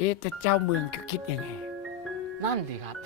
อ๊ะแต่เจ้าเมืองเขาคิดยังไง นั่นสิครับ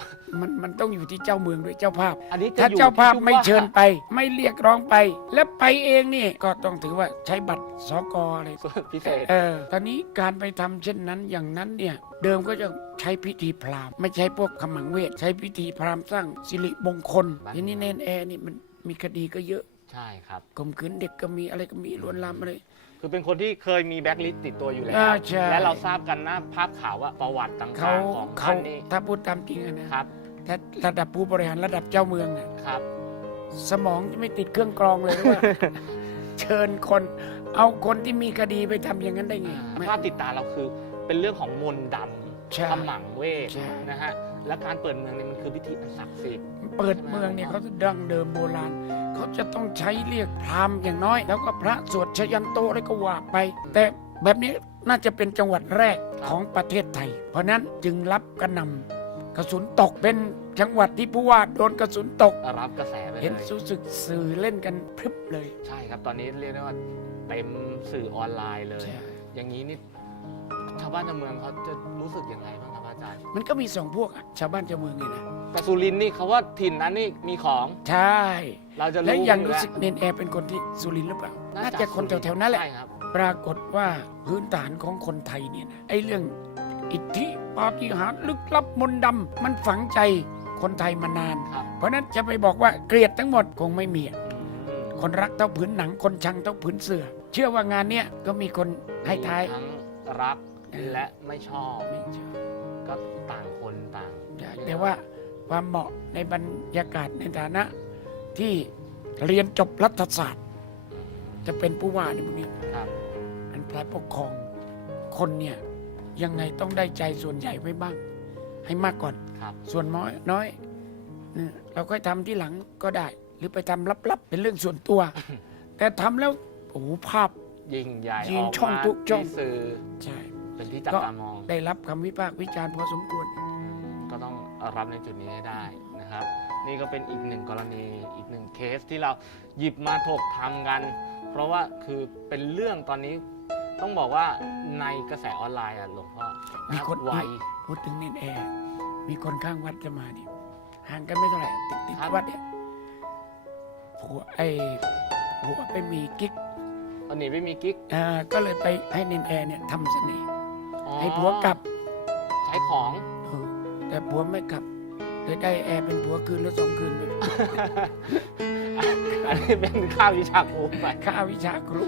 มันมันต้องอยู่ที่เจ้าเมืองด้วยเจ้าภาพ อันนี้จะถ้าอยู่เจ้าภาพที่ไม่ผู้ว่เชิญไป ไม่เรียกร้องไป แล้วไปเองนี่ก็ต้องถือว่าใช้บัตรสกอะไรพิเศษ เออตอนนี้การไปทำเช่นนั้นอย่างนั้นเนี่ย เดิมก็จะใช้พิธีพราหมณ์ไม่ใช่พวกขมังเวท ใช้พิธีพราหมณ์สร้างสิริมงคลบ้านทีนี้เนนแอร์นี่มันมีคดีก็เยอะ ใช่ครับ ข่มขืนเด็กก็มีอะไรก็มีลวนลามอะไร คือเป็นคนที่เคยมีแบ็คลิสต์ติดตัวอยู่แล้ว อ่าใช่ และเราทราบกันนะภาพข่าวว่าประวัติต่เขาางๆของเขาท่านนี่ถ้าพูดตามจริงอะนะครับถ้าระดับผู้บริหารระดับเจ้าเมืองอะครับ สมองจะไม่ติดเครื่องกรองเลยหรือว่า เชิญคน เอาคนที่มีคดีไปทำอย่างนั้นได้ไงไม่ ภาพติดตาเราคือเป็นเรื่องของมนต์ดใช่ำขมังเวทใช่ นะฮะ และการเปิดเมืองเนี่ยมันคือพิธีอันศักดิ์สิทธิ์ เปิดเมืองเนี่ยเขาจะดั้งเดิมโบราณเขาจะต้องใช้เรียกพราหมณ์อย่างน้อย แล้วก็พระสวดชยันโตอะไรก็ว่าไป แต่แบบนี้น่าจะเป็นจังหวัดแรกของประเทศไทย เพราะนั้นจึงรับกระหนำกระสุนตกเป็นจังหวัดที่ผู้ว่าโดนกระสุนตก รับกระแสไปเลเห็นย รู้สึกสื่อเล่นกันพรึบเลย ใช่ครับ ตอนนี้เรียกได้ว่าเต็มสื่อออนไลน์เลย ใช่ อย่างนี้นี่ชาวบ้านชาวเมืองเขาจะรู้สึกยังไงบ้างครับ อาจารย์มันก็มีสองพวกอะชาวบ้านชาวเมืองเนี่ยนะแต่สุรินทร์นี่เขาว่าถิ่นนั้นนี่มีของ ใช่ เราจะและรู้ยังอยู่รู้แล้วสึกเนนแอร์เป็นคนที่สุรินทร์หรือเปล่า น่าน่าจะจะคนแถวๆนั้นแหละ ใช่ครับ ปรากฏว่าพื้นฐานของคนไทยเนี่ยนะไอ้เรื่องอิทธิปาฏิหาริย์ลึกลับมนต์ดำมันฝังใจคนไทยมานาน ครับ เพราะฉะนั้นจะไปบอกว่าเกลียดทั้งหมดคงไม่มีอะอืมคนรักเท่าผืนหนังคนชังเท่าผืนเสือ เชื่อว่างานเนี้ยก็มีคนให้ท้ายมีทั้งรักและไม่ชอบ ไม่เชื่อก็ต่าง คนต่างแต่ว่าความเหมาะในบรรยากาศในฐานะที่เรียนจบรัฐศาสตร์ จะเป็นผู้ว่าในพวกนี้ครับอันพระปกครองคนเนี่ยยังไงต้องได้ใจส่วนใหญ่ไว้บ้าง ให้มากก่อนครับส่วนน้อยน้อยเนี่ยเราค่อยทำที่หลังก็ได้ หรือไปทำลับๆ เป็นเรื่องส่วนตัว แต่ทำแล้วโอ้โหภาพ ยิ่งใหญ่ยิงออกช่องมาทุกช่องที่สื่อใช่ เป็นที่จับก็ตามองได้รับคำวิพากษ์วิจารณ์พอสมควรก็ต้องรับในจุดนี้ให้ได้นะครับ นี่ก็เป็นอีกหนึ่งกรณีอีกหนึ่งเคสที่เราหยิบมาถกทำกัน เพราะว่าคือเป็นเรื่องตอนนี้ต้องบอกว่าในกระแสออนไลน์อะหลวงพ่อมีคน ไว พูดถึงเนนแอร์มีคนข้างวัดจะมาเนี่ยห่างกันไม่เท่าไหร่ติดติดวัดเนี่ยผัวไอ้ผัวไปมีกิ๊กตอนนี้ไม่มีกิ๊ก อ่าก็เลยไปให้เนนแอร์เนี่ยทำเสน่ห์อ๋อ ให้ผัวกลับใช้ของเออแต่ผัวไม่กลับเลยได้แอร์เป็นผัวคืนแล้วสองคืนไปอันนี้เป็นข้าววิชาครูไปค่าวิชาครู